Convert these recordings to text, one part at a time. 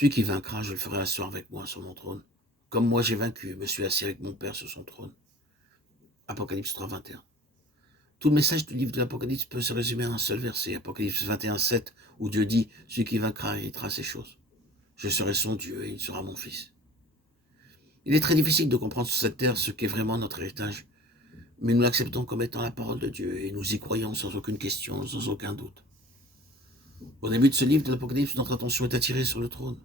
Celui qui vaincra, je le ferai asseoir avec moi sur mon trône. Comme moi j'ai vaincu, me suis assis avec mon Père sur son trône. Apocalypse 3, 21. Tout le message du livre de l'Apocalypse peut se résumer en un seul verset, Apocalypse 21, 7, où Dieu dit, celui qui vaincra héritera ces choses. Je serai son Dieu et il sera mon fils. Il est très difficile de comprendre sur cette terre ce qu'est vraiment notre héritage, mais nous l'acceptons comme étant la parole de Dieu et nous y croyons sans aucune question, sans aucun doute. Au début de ce livre de l'Apocalypse, notre attention est attirée sur le trône.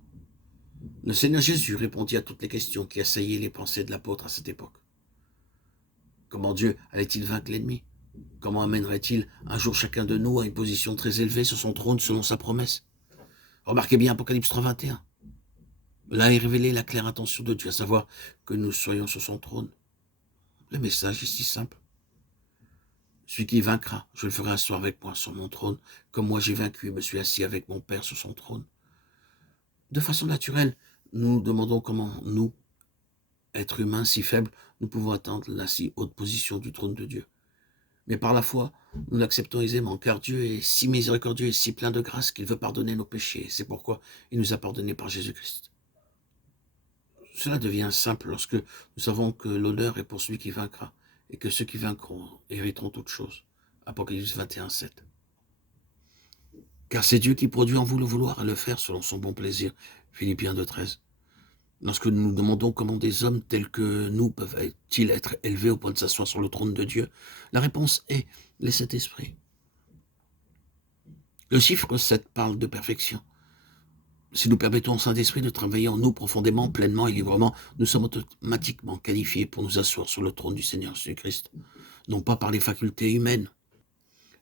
Le Seigneur Jésus répondit à toutes les questions qui assaillaient les pensées de l'apôtre à cette époque. Comment Dieu allait-il vaincre l'ennemi? Comment amènerait-il un jour chacun de nous à une position très élevée sur son trône selon sa promesse? Remarquez bien Apocalypse 3, 21. Là est révélée la claire intention de Dieu, à savoir que nous soyons sur son trône. Le message est si simple. Celui qui vaincra, je le ferai asseoir avec moi sur mon trône, comme moi j'ai vaincu et me suis assis avec mon Père sur son trône. De façon naturelle, nous nous demandons comment nous, êtres humains si faibles, nous pouvons atteindre la si haute position du trône de Dieu. Mais par la foi, nous l'acceptons aisément, car Dieu est si miséricordieux et si plein de grâce qu'il veut pardonner nos péchés. C'est pourquoi il nous a pardonnés par Jésus-Christ. Cela devient simple lorsque nous savons que l'honneur est pour celui qui vaincra, et que ceux qui vaincront hériteront toutes choses. Apocalypse 21, 7. Car c'est Dieu qui produit en vous le vouloir et le faire selon son bon plaisir. Philippiens 2, 13. Lorsque nous nous demandons comment des hommes tels que nous peuvent-ils être élevés au point de s'asseoir sur le trône de Dieu, la réponse est le Saint-Esprit. Le chiffre 7 parle de perfection. Si nous permettons au Saint-Esprit de travailler en nous profondément, pleinement et librement, nous sommes automatiquement qualifiés pour nous asseoir sur le trône du Seigneur Jésus-Christ. Non pas par les facultés humaines,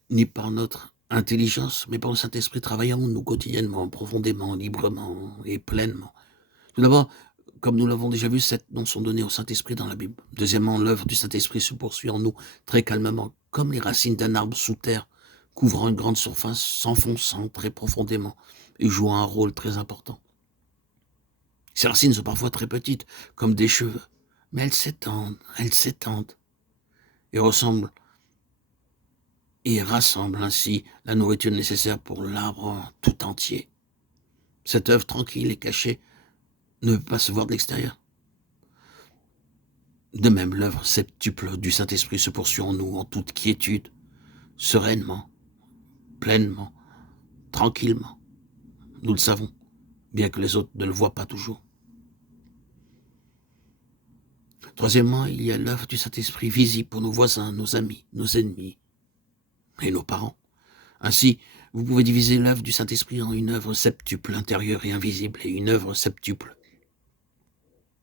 ni par notre intelligence, mais par le Saint-Esprit travaillant en nous quotidiennement, profondément, librement et pleinement. Tout d'abord, comme nous l'avons déjà vu, 7 noms sont donnés au Saint-Esprit dans la Bible. Deuxièmement, l'œuvre du Saint-Esprit se poursuit en nous très calmement, comme les racines d'un arbre sous terre, couvrant une grande surface, s'enfonçant très profondément et jouant un rôle très important. Ces racines sont parfois très petites, comme des cheveux, mais elles s'étendent et ressemblent et rassemblent ainsi la nourriture nécessaire pour l'arbre tout entier. Cette œuvre tranquille et cachée ne peut pas se voir de l'extérieur. De même, l'œuvre septuple du Saint-Esprit se poursuit en nous en toute quiétude, sereinement, pleinement, tranquillement. Nous le savons, bien que les autres ne le voient pas toujours. Troisièmement, il y a l'œuvre du Saint-Esprit visible pour nos voisins, nos amis, nos ennemis et nos parents. Ainsi, vous pouvez diviser l'œuvre du Saint-Esprit en une œuvre septuple intérieure et invisible et une œuvre septuple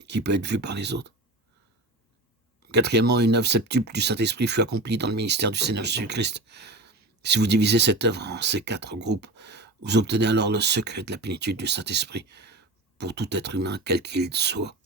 qui peut être vue par les autres. Quatrièmement, une œuvre septuple du Saint-Esprit fut accomplie dans le ministère du Seigneur Jésus-Christ. Si vous divisez cette œuvre en ces 4 groupes, vous obtenez alors le secret de la plénitude du Saint-Esprit pour tout être humain, quel qu'il soit.